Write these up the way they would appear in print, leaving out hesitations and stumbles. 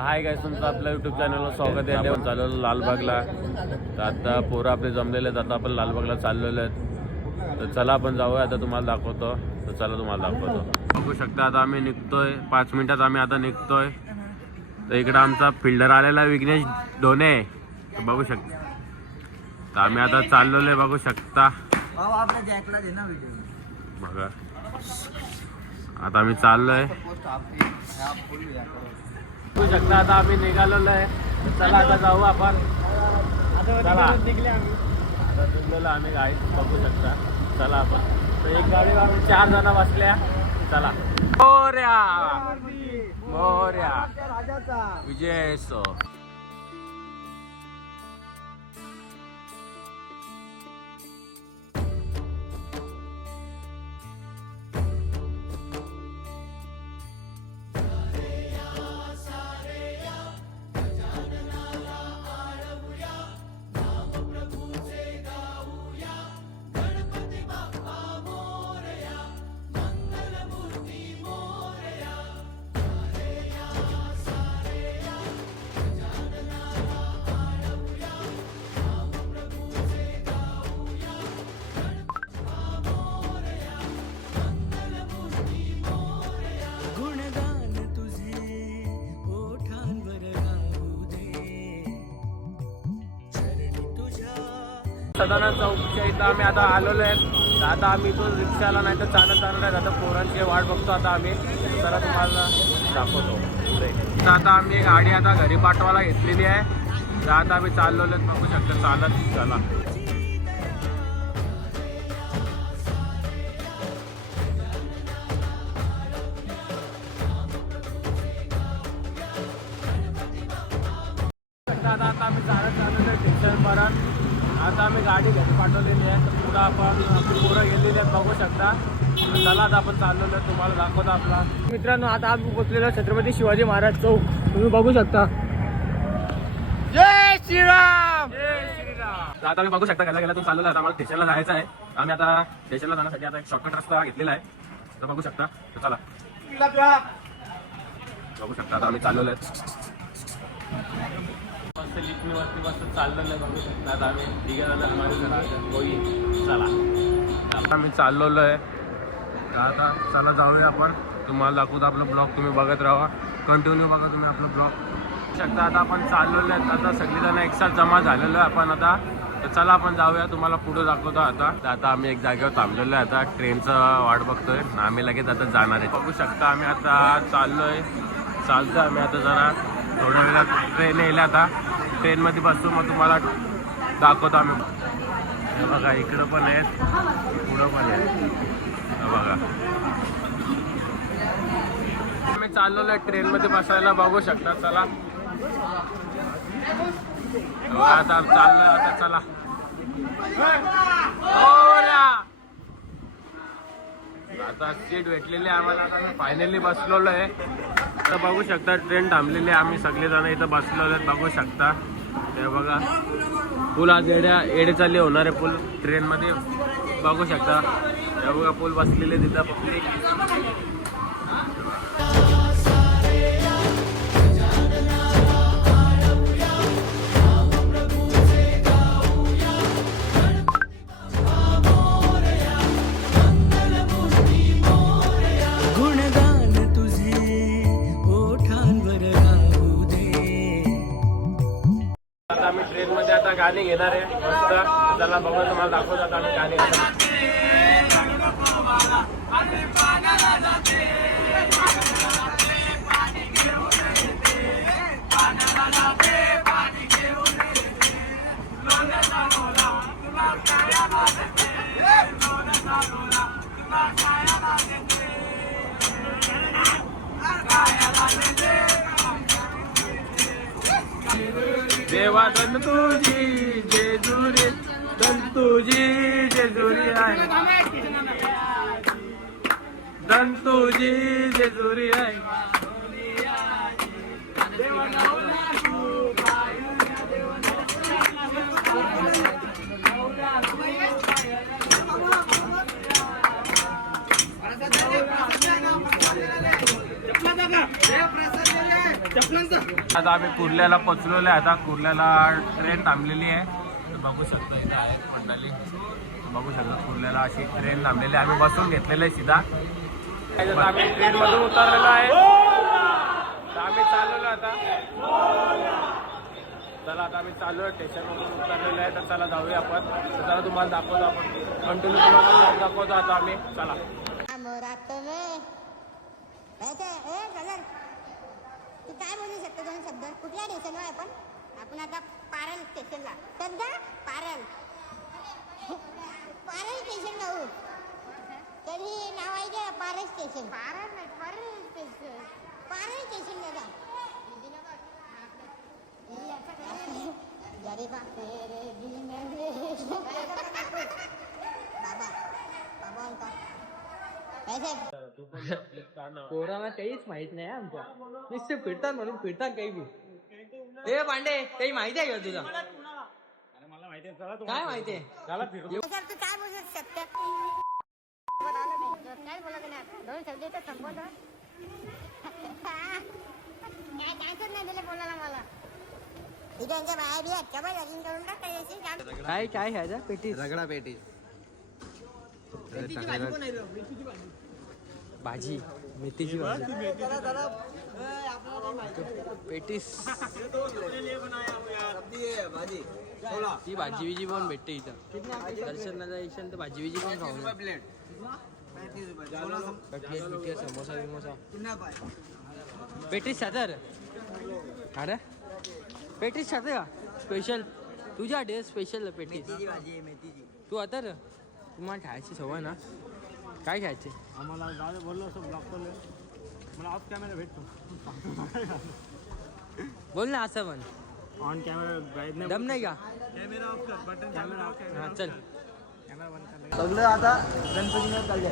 Hi guys, तुमचं आपल्या YouTube चॅनलवर स्वागत आहे. आपण चाललो लालबागला. तर आता पोरं आपले जमलेले आहेत. आता आपण लालबागला चाललेलो आहेत. तर चला आपण जाऊया. आता तुम्हाला दाखवतो. तर चला तुम्हाला दाखवतो. बघू शकता आता आम्ही निघतोय. 5 मिनिटात आम्ही आता निघतोय. तर इकडं आमचा फिल्डर आलेला विघ्नेश ढोणे. तर बघू शकता. तर आम्ही आता चाललेलो आहे. बघू शकता. बघा आता आम्ही चाललोय. बघू शकता आता आम्ही निघालेलो आहे. चला आता जाऊ आपण. चला आता निघलेलो आम्ही गाडी. बघू शकता. चला आपण. तर एक गाडीवर आम्ही 4 जण बसल्या. चला मोरया मोरया विजय सो. सदानंद चौकच्या इथं आम्ही आता आलेलो आहे. तर आता आम्ही इथून रिक्षाला नाही तर चालत जाणार आहे. आता पोरांची वाट बघतो. आता आम्ही जरा तुम्हाला दाखवतो. तर आता आम्ही गाडी आता घरी पाठवायला घेतलेली आहे. तर आता आम्ही चाललेलो आहेत. बघू शकता चालत. चला आता आम्ही चालत चाललेलो आहे स्टेशनपर्यंत. आता आम्ही गाडी घरी पाठवलेली आहे. तर पुढं आपण आपली पोरं गेलेली आहेत. बघू शकता. चला आता आपण चाललेलो आहे. तुम्हाला दाखवतो आपला. मित्रांनो, आता आम्ही पोहोचलेलो छत्रपती शिवाजी महाराज चौक. तुम्ही बघू शकता. जय श्रीराम. जय श्रीराम. आता आम्ही बघू शकता गेला गेला तू चाललेला आहे. आम्हाला स्टेशनला जायचं आहे. आम्ही आता स्टेशनला जाण्यासाठी आता एक शॉर्टकट रस्ता घेतलेला आहे. तर बघू शकता. तर चला बघू शकता. आता आम्ही चाललेलो आहे. मस्त लिफ्टनी वरती मस्त चाललेलं आहे. बघू शकता. आता आम्ही तिघे जण चला आता आम्ही चाललेलो आहे. आता चला जाऊया आपण. तुम्हाला दाखवतो आपलं ब्लॉग. तुम्ही बघत राहा. कंटिन्यू बघा तुम्ही आपलं ब्लॉग शकता. आता आपण चाललेलो आहेत. आता सगळीजण एकसाथ जमा झालेलो आहे आपण आता. तर चला आपण जाऊया. तुम्हाला पुढे दाखवतो आता आम्ही एक जागेवर थांबलेलो आहे. आता ट्रेनचं वाट बघतोय. आम्ही लगेच आता जाणार आहे. बघू शकता आम्ही आता चाललोय. चालतोय आम्ही आता जरा थोड्या वेळात ट्रेन येईल. आता ट्रेनमध्ये बसतो. मग तुम्हाला दाखवतो आम्ही. हे बघा इकडं पण आहेत. पुढं पण आहेत. बघा आम्ही चाललेलो आहे ट्रेनमध्ये बसायला. बघू शकता. चला आता चाललोय. आता चला आता सीट भेटलेली आम्हाला. आता फायनली बसलेलो आहे. तर बघू शकता ट्रेन थांबलेली आहे. आम्ही सगळेजण इथं बसलेलो आहेत. बघू शकता. ते बघा पूल आज एडे चालली होणार आहे. पूल ट्रेनमध्ये बघू शकता. हे बघा पूल बसलेले तिथं पब्लिक. आम्ही ट्रेनमध्ये आता गाणी घेणार आहे मस्त. चला बघा तुम्हाला दाखवतात आम्ही गाणी घेणार. देवा दंतुजी जेजुरी दंतुजी जेजुरी आहे. दंतुजी जेजुरी आहे. चपलांचा आता आम्ही कुर्ल्याला पोचलेलो आहे. आता कुर्ल्याला ट्रेन थांबलेली आहे. तर बघू शकता इथं आहे मंडळी. बघू शकता कुर्ल्याला अशी ट्रेन थांबलेली आहे. आम्ही बसून घेतलेलं आहे सीधा. आम्ही ट्रेनमधून उतरलेलो आहे. तर आम्ही चाललेलो आता. चला आता आम्ही चालू आहे स्टेशनमधून उतरलेलो आहे. तर चला जाऊया आपण. तर चला तुम्हाला दाखवतो आपण. कंटिन्यू तुम्हाला दाखवतो आता आम्ही. चला तू काय बोलू शकतो दोन शब्द? कुठल्या स्टेशनवर आपण? आपण आता पारल स्टेशनला. सध्या पारल स्टेशन जाऊ. तरी नाव आहे का पारल स्टेशन? पारल स्टेशन दादा. अरे बापरे रे बाबा बाबा पोराला काहीच माहित नाही आमच्या. नुसते फिरतात म्हणून फिरतात काही बी. ए पांडे काही माहिती आहे का तुझा? काय माहिती आहे? तू काय बोलू शकतो? काय बोलत नाही दोन शब्द तर संबोध काय नाही दिले बोलायला मला. इथे बाहेर बी अच्छा बाई अजून करून टाकायची. काय काय ह्याच्या पेटीस? रगडा पेटी भाजी मेथीची भाजी पेटीस. ती भाजी विजी पण भेटते इथं. दर्शनाला येशील तर भाजी विजी पण खाऊ. प्लेट समोसा बिमोसा पेटीस सादर. अरे पेटीस सादर का स्पेशल तुझ्या डे स्पेशल पेटीस. तू आता रे तुम्हाला खायची सवय ना. काय खायचे? आम्हाला गाव बोललो असं ब्लॉक करलं मला ऑफ कॅमेरा भेटतो. बोल ना असं पण. ऑन कॅमेरा गाईड नाही. दम नाही का? कॅमेरा ऑफ कर. बटन कॅमेरा ऑफ कर. हा चल. कॅमेरा बंद कर. सगळं आता गणपतीने चालले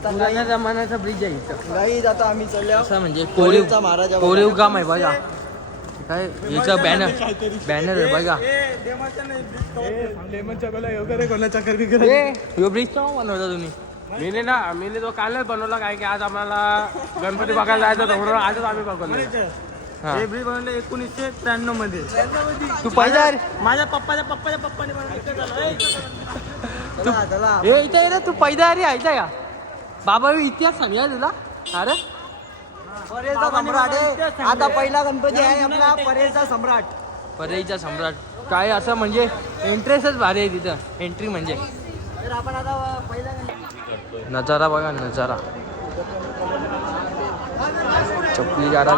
पुराण्या जमान्याचा ब्रिज आहे इथं. गाईज आता आम्ही चाललो असं म्हणजे कोरीवचा महाराज कोरीव काम आहे बघा. काय याचा बॅनर आहे बघा. लेमनच्या गोला वगैरे कोणाचा कर बी यो ब्रिज तो बनवता तुम्ही? मी तो कालच बनवला. काय की आज आम्हाला गणपती बघायला जायचं होतं म्हणून आजच आम्ही बघवलं. हे ब्रिज बनवलं 1993 मध्ये. तू पहिला माझ्या पप्पाने बनवलं. हे इथे रे तू पैदा अरे ऐका का बाबा इतिहास सांगा तुला. अरे परेचा सम्राट आहे. आता पहिला गणपती आहे आपला परेचा सम्राट. परईचा सम्राट. काय असं म्हणजे एंट्रेसच भारी आहे तिथं. एंट्री म्हणजे तर आपण आता पहिला नजारा बघा नजारा. चपली गाडा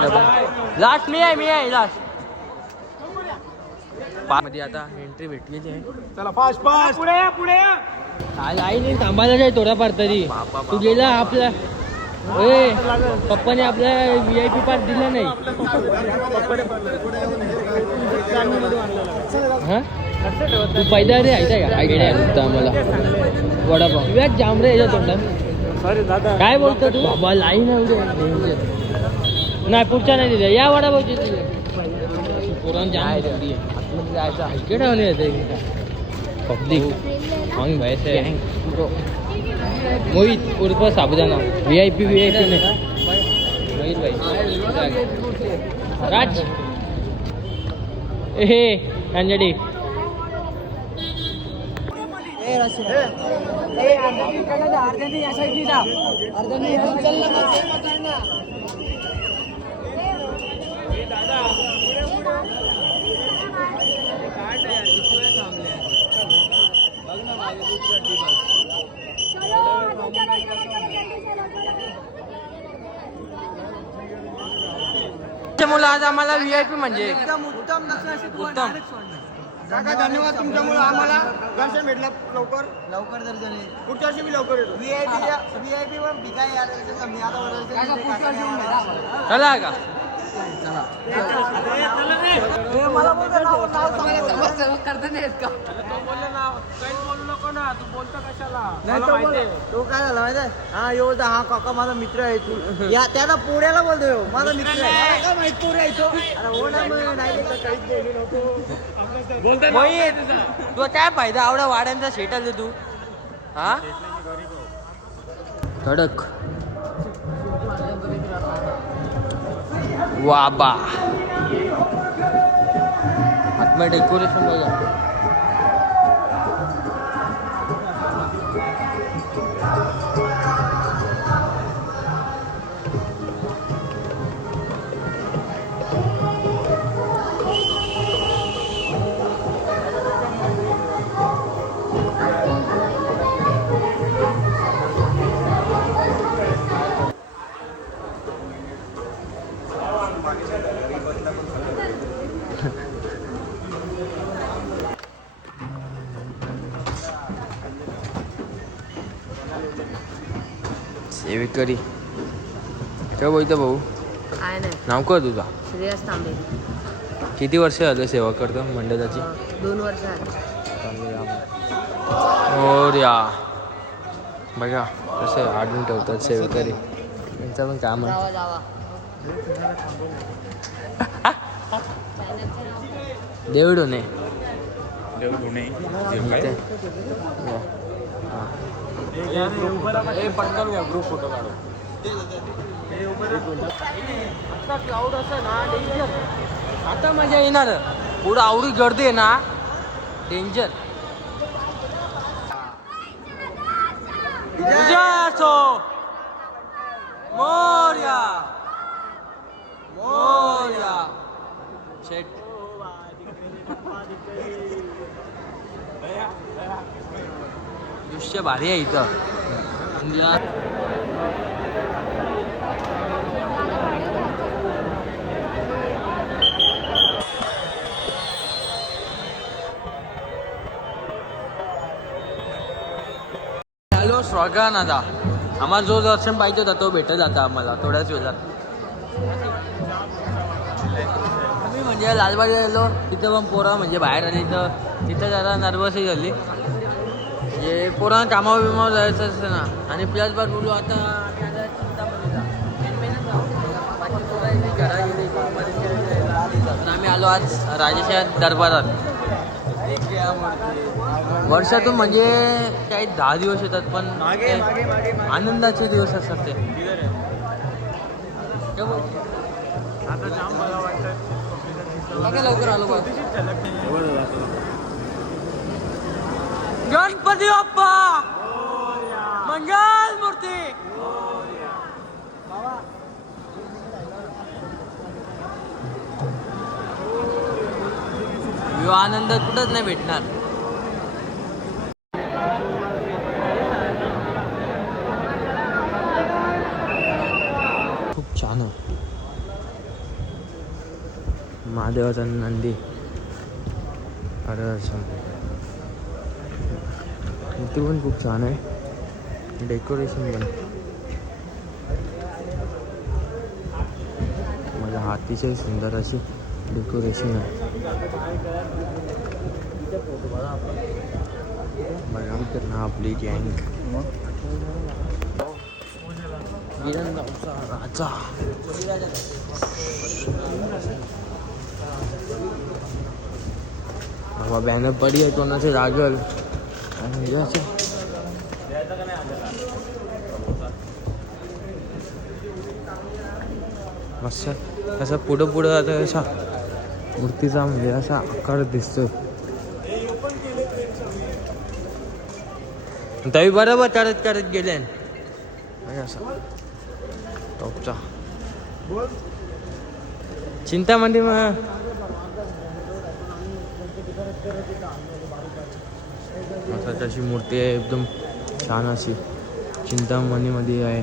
लास्ट मी आहे लास्ट मध्ये. आता एंट्री भेटलेली आहे. चला फास्ट पुढे आई नाही थांबायला जाय थोडाफार तरी. तू गेला आपल्या पप्पाने आपल्या VIP पास दिला नाही. तू पहिला रे ऐकाय का ऐकता आम्हाला वडापाव विराट जाम रे याच्या तोंडात. सॉरी दादा. काय बोलतो तू? बाबा लाईन नाही पुढच्या नाही दिल्या. या वडापावची पुरण जाम जायचं ऐकण्यावर पब्लिक मग भाई मोहित उर्फ साबुदाना VIP नाही. मोहित भाई राज हे अंजली मुलं आज आम्हाला VIP म्हणजे एकदम उत्तम नसण्याशी उत्तम. काका धन्यवाद तुमच्यामुळे आम्हाला दर्शन भेटलं. लवकर दर्शन आहे. पुढच्या वर्षी मी लवकर येतो. VIP वर भिकाय यार कमी आता दर्शन चला का मला बोलतो नाव तो काय झाला माहिती आहे? हा यो बोलतो हा काका माझा मित्र आहे. तू या त्याला पोऱ्याला बोलतो ह्यो, माझा मित्र आहे. काय माहित पोऱ्या आहे तो? अरे हो ना मग नाही तर काहीच बोलू नको. मोहित तुला काय फायदा आवडा वाड्यांचा शेटाल तू हा कडक वाबा आतमध्ये डेकोरेशन बघा. सेवेकरी काय बोलतो भाऊ? आहे नाही नाव काय तुझा? श्रेयस तांबे. किती वर्ष झालं सेवा करतो मंडळाची? 2 वर्ष झाली. मोरया बघा कसे आडून ठेवतात सेवेकरी. त्यांचं पण काम आहे. जावा जावा. देवडूने पटकन घ्या ग्रुप फोटो काढू. क्लाउड असं ना डेंजर. आता मजा येणार. पुढं आवडी गर्दी आहे ना डेंजर. मोरया मोरया शेट. दृश्य भारी आहे इथं. हॅलो स्वागत दादा. आम्हाला जो दर्शन पाहिजे होता तो भेटत आता आम्हाला थोड्याच वेळात. आम्ही म्हणजे लालबागला गेलो तिथं पण पोरं म्हणजे बाहेर आली तर तिथं जरा नर्वसही झाली. म्हणजे पोरांना कामावर बिमावर जायचं असतं ना. आणि प्लस बार बोलू आता आम्ही आलो आज राजेशा दरबारात. वर्षातून म्हणजे काही 10 दिवस येतात पण आनंदाचे दिवस असतात ते. लवकर आलो बघ. गणपती बाप्पा मंगल मूर्ती. यो आनंद कुठंच नाही भेटणार. खूप छान आहे. महादेवाचा नंदी. अरे इथे पण खूप छान आहे डेकोरेशन पण. माझ्या अतिशय सुंदर अशी डेकोरेशन आहे. बघा ना आपली गँग. राजा बाबा बॅनर पडी आहे कोणाचं लागल. मस्त असं पुढं पुढं आता असा मूर्तीचा म्हणजे असा आकार दिसतो. तरी बरोबर करत करत गेले असा टॉपचा. चिंतामणी मग अशी मूर्ती आहे एकदम छान अशी चिंतामणीमध्ये आहे.